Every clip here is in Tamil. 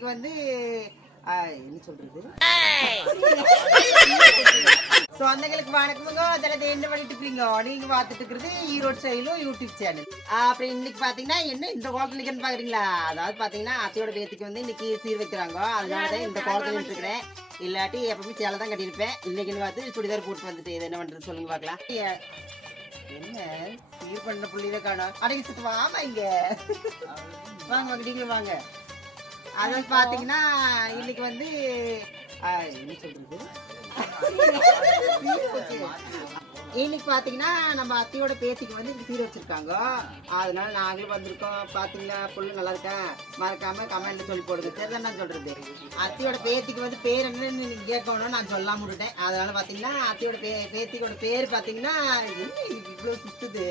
வந்து என்ன சொல்றது? சொந்தங்களுக்கு வணக்கமுங்க. அதில் என்ன பண்ணிட்டு இருக்கீங்க? நீங்க பார்த்துட்டு இருக்கிறது ஈரோடு ஸ்டைலும் யூடியூப் சேனல் அப்புறம் இன்னைக்கு பாத்தீங்கன்னா என்ன இந்த கோலத்துல நிக்கன்னு பாக்குறீங்களா அதாவது பாத்தீங்கன்னா அத்தையோட பேத்திக்கு வந்து இன்னைக்கு சீர் வைக்கிறாங்க. அதனால தான் இந்த கோலத்துல இருக்கிறேன். இல்லாட்டி எப்பவுமே சேலை தான் கட்டியிருப்பேன். இன்னைக்குன்னு பார்த்து சுடிதார் போட்டு வந்துட்டு இது என்ன பண்றது சொல்லுங்க பார்க்கலாம். ஏ- என்ன? சீர் பண்ண புள்ளியில காணோம். அடங்கிட்டு வாமா இங்க. வாங்க வாங்க நீங்களும் வாங்க. அதாவது பாத்தீங்கன்னா இன்னைக்கு வந்து என்ன சொல்றது? இன்னைக்கு பாத்தீங்கன்னா நம்ம அத்தையோட பேத்திக்கு வந்து சீர் வச்சிருக்காங்க. அதனால நாங்களும் வந்திருக்கோம். பாத்தீங்களா புல்லு நல்லா இருக்கா? மறக்காம கமெண்ட்ல சொல்லி போடுங்க. சரிதான் நான் சொல்றது. அத்தையோட பேத்திக்கு வந்து பேர் என்னன்னு நீங்க கேட்கணும் நான் சொல்லாம விட்டுட்டேன். அதனால பாத்தீங்கன்னா அத்தையோட பே பேத்திக்கோட பேர் பாத்தீங்கன்னா என்ன இவ்வளவு சுத்துது?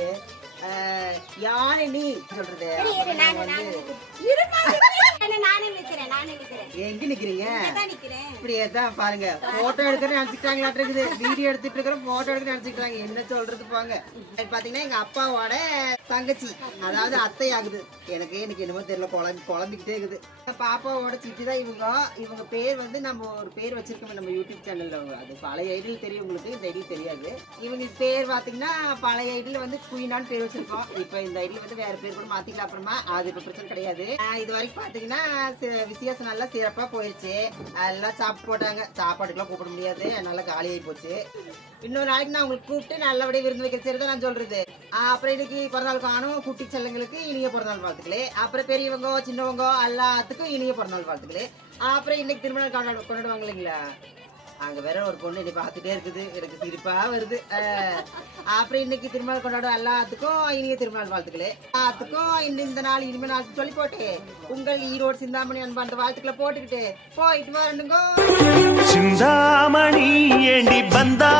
நீ சொல்றது. வந்து நானே நிக்கிறேன் நானே நிக்கிறேன் எங்க நிக்கிறீங்க? நிக்கிறேன். இப்படியே தான் பாருங்க. போட்டோ எடுக்கிற நினைச்சுக்கிட்டாங்களா இருக்குது. வீடியோ எடுத்துட்டு இருக்கிறோம் போட்டோ எடுக்க நினைச்சுக்கிட்டாங்க. என்ன சொல்றது போங்க. பாத்தீங்கன்னா எங்க அப்பாவோட தங்கச்சி. அதாவது அத்தை ஆகுது எனக்கு எனக்கு என்னமோ தெரியல. குழம்பு குழம்பிக்கிட்டே இருக்குது. பாப்பாவோட சிட்டி தான் இவங்க. இவங்க பேர் வந்து நம்ம ஒரு பேர் வச்சிருக்கோம் நம்ம யூடியூப் சேனல்ல அது பழைய ஐடியில் தெரியும் உங்களுக்கு. இந்த ஐடியில் தெரியாது. இவங்க பேர் பாத்தீங்கன்னா பழைய ஐடியில் வந்து குயினான்னு பேர் வச்சிருக்கோம். இப்போ இந்த ஐடியில் வந்து வேற பேர் கூட மாத்திக்கலாம் அப்புறமா. அது இப்போ பிரச்சனை கிடையாது. இது வரைக்கும் பாத்தீங்கன்னா விசேஷம் வித்தியாசம் நல்லா சிறப்பா போயிடுச்சு எல்லாம் சாப்பிட்டு சாப்பிட்டு போட்டாங்க சாப்பாட்டுக்கெல்லாம் கூப்பிட முடியாது. நல்லா காலியாகி போச்சு. இன்னொரு நாளைக்கு நான் உங்களுக்கு கூப்பிட்டு நல்லபடியாக விருந்து வைக்கிற சரி தான் நான் சொல்கிறது அப்புறம் இன்னைக்கு பிறந்தநாள் காணும். குட்டி செல்லங்களுக்கு இனிய பிறந்தநாள் வாழ்த்துக்களே. அப்புறம் பெரியவங்க சின்னவங்க எல்லாத்துக்கும் இனிய பிறந்தநாள் வாழ்த்துக்களே. அப்புறம் இன்னைக்கு திருமணம் கொண்டாடு கொண்டாடுவாங்க இல்லைங்களா? அங்கே வேற ஒரு பொண்ணு என்னை பார்த்துட்டே இருக்குது. எனக்கு திருப்பாக வருது. அப்புறம் இன்னைக்கு திருமணம் கொண்டாடும் எல்லாத்துக்கும் இனிய திருமணம் வாழ்த்துக்களே. எல்லாத்துக்கும் இந்த இந்த நாள் இனிமே நாள் சொல்லி போட்டு உங்கள் ஈரோடு சிந்தாமணி அன்பு அந்த வாழ்த்துக்களை போட்டுக்கிட்டு போயிட்டு வரணுங்க. சிந்தாமணி ஏண்டி பந்தா